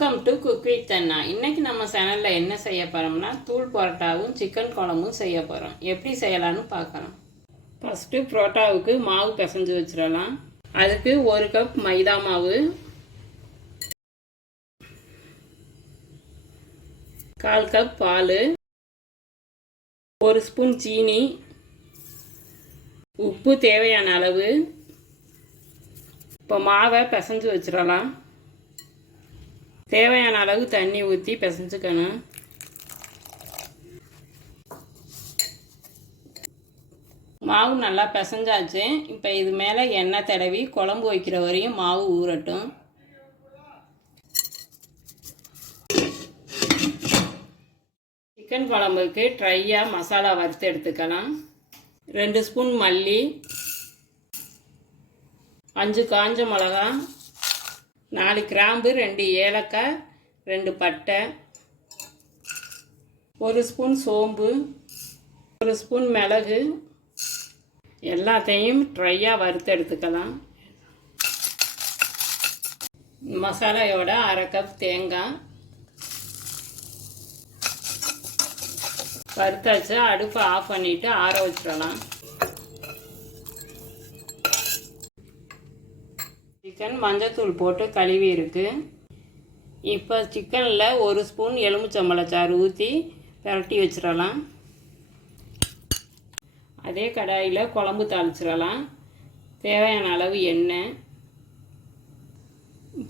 Welcome to cook with அண்ணா. இன்னைக்கு நம்ம சேனலில் என்ன செய்ய போகிறோம்னா தூள் பரோட்டாவும் சிக்கன் குழம்பும் செய்ய போகிறோம். எப்படி செய்யலான்னு பார்க்கலாம். ஃபஸ்ட்டு பரோட்டாவுக்கு மாவு பிசைஞ்சு வச்சிடலாம். அதுக்கு 1 கப் மைதா மாவு, 1/4 கப் பால், 1 ஸ்பூன் சீனி, உப்பு தேவையான அளவு. இப்போ மாவை பிசைஞ்சு வச்சிடலாம். தேவையான அளவு தண்ணி ஊற்றி பிசைஞ்சுக்கணும். மாவு நல்லா பிசைஞ்சாச்சு. இப்போ இது மேலே எண்ணெய் தடவி குழம்பு வைக்கிற வரையும் மாவு ஊறட்டும். சிக்கன் குழம்புக்கு ட்ரையாக மசாலா வறுத்து எடுத்துக்கலாம். 2 ஸ்பூன் மல்லி, 5 காஞ்ச மிளகா, 4 கிராம்பு, 2 ஏலக்காய், 2 பட்டை, 1 ஸ்பூன் சோம்பு, 1 ஸ்பூன் மிளகு, எல்லாத்தையும் ட்ரையாக வறுத்து எடுத்துக்கலாம். மசாலாயோட 1/2 கப் தேங்காய் வறுத்தாச்சு. அடுப்பை ஆஃப் பண்ணிவிட்டு ஆற வச்சிடலாம். சிக்கன் மஞ்சத்தூள் போட்டு கழுவி இருக்கு. இப்போ சிக்கனில் 1 ஸ்பூன் எலுமிச்சம்பழச்சாறு ஊற்றி பிரட்டி வச்சிடலாம். அதே கடாயில் குழம்பு தாளிச்சிடலாம். தேவையான அளவு எண்ணெய்,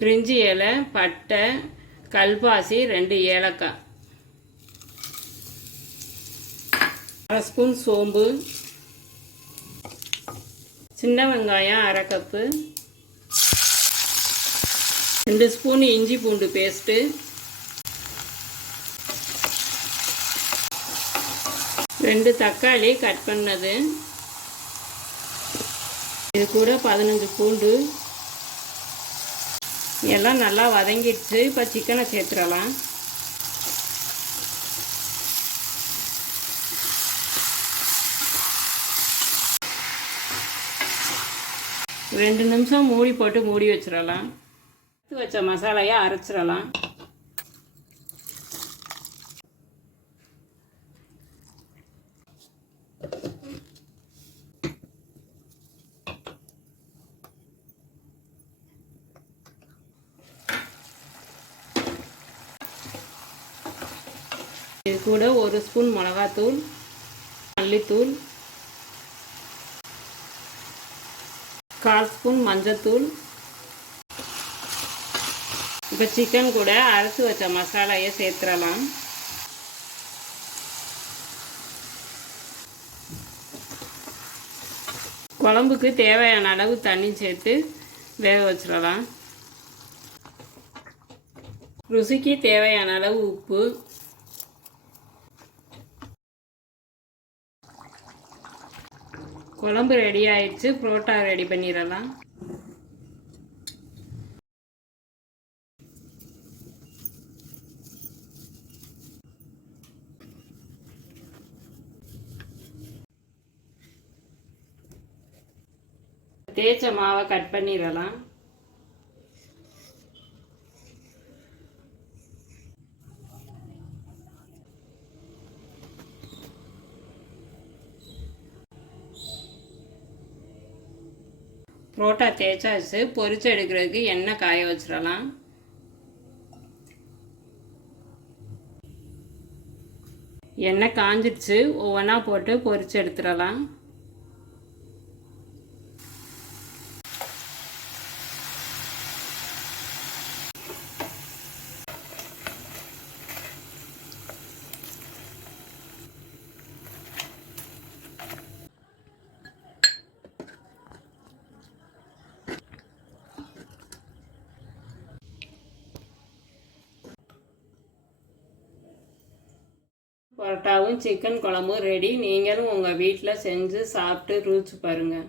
பிரிஞ்சி இலை, பட்டை, கல்பாசி, 2 ஏலக்காய், 1/2 ஸ்பூன் சோம்பு, சின்ன வெங்காயம் 1/2 கப்பு, 2 ஸ்பூன் இஞ்சி பூண்டு பேஸ்ட்டு, 2 தக்காளி கட் பண்ணது, இது கூட 15 பூண்டு. எல்லாம் நல்லா வதங்கிடுச்சு. இப்போ சிக்கனை சேர்த்துடலாம். ரெண்டு நிமிஷம் மூடி போட்டு மூடி வச்சிடலாம். வச்ச மசாலையை அரைச்சிடலாம். இது கூட 1 ஸ்பூன் மிளகாத்தூள், மல்லித்தூள், 1/4 ஸ்பூன் மஞ்சத்தூள். இப்போ சிக்கன் கூட அரைச்சி வச்ச மசாலையை சேர்த்துடலாம். குழம்புக்கு தேவையான அளவு தண்ணி சேர்த்து வேக வச்சிடலாம். ருசிக்கு தேவையான அளவு உப்பு. குழம்பு ரெடி ஆயிடுச்சு. பரோட்டா ரெடி பண்ணிடலாம். தேய்ச்ச மாவை கட் பண்ணிடலாம். பரோட்டா தேய்ச்சாச்சு. பொரிச்சு எடுக்கிறதுக்கு எண்ணெய் காய வச்சிடலாம். எண்ணெய் காஞ்சிடுச்சு. ஒவ்வொன்றா போட்டு பொரிச்சு எடுத்துடலாம். பரோட்டாவும் சிக்கன் குழம்பும் ரெடி. நீங்களும் உங்கள் வீட்டில் செஞ்சு சாப்பிட்டு ருசி பாருங்கள்.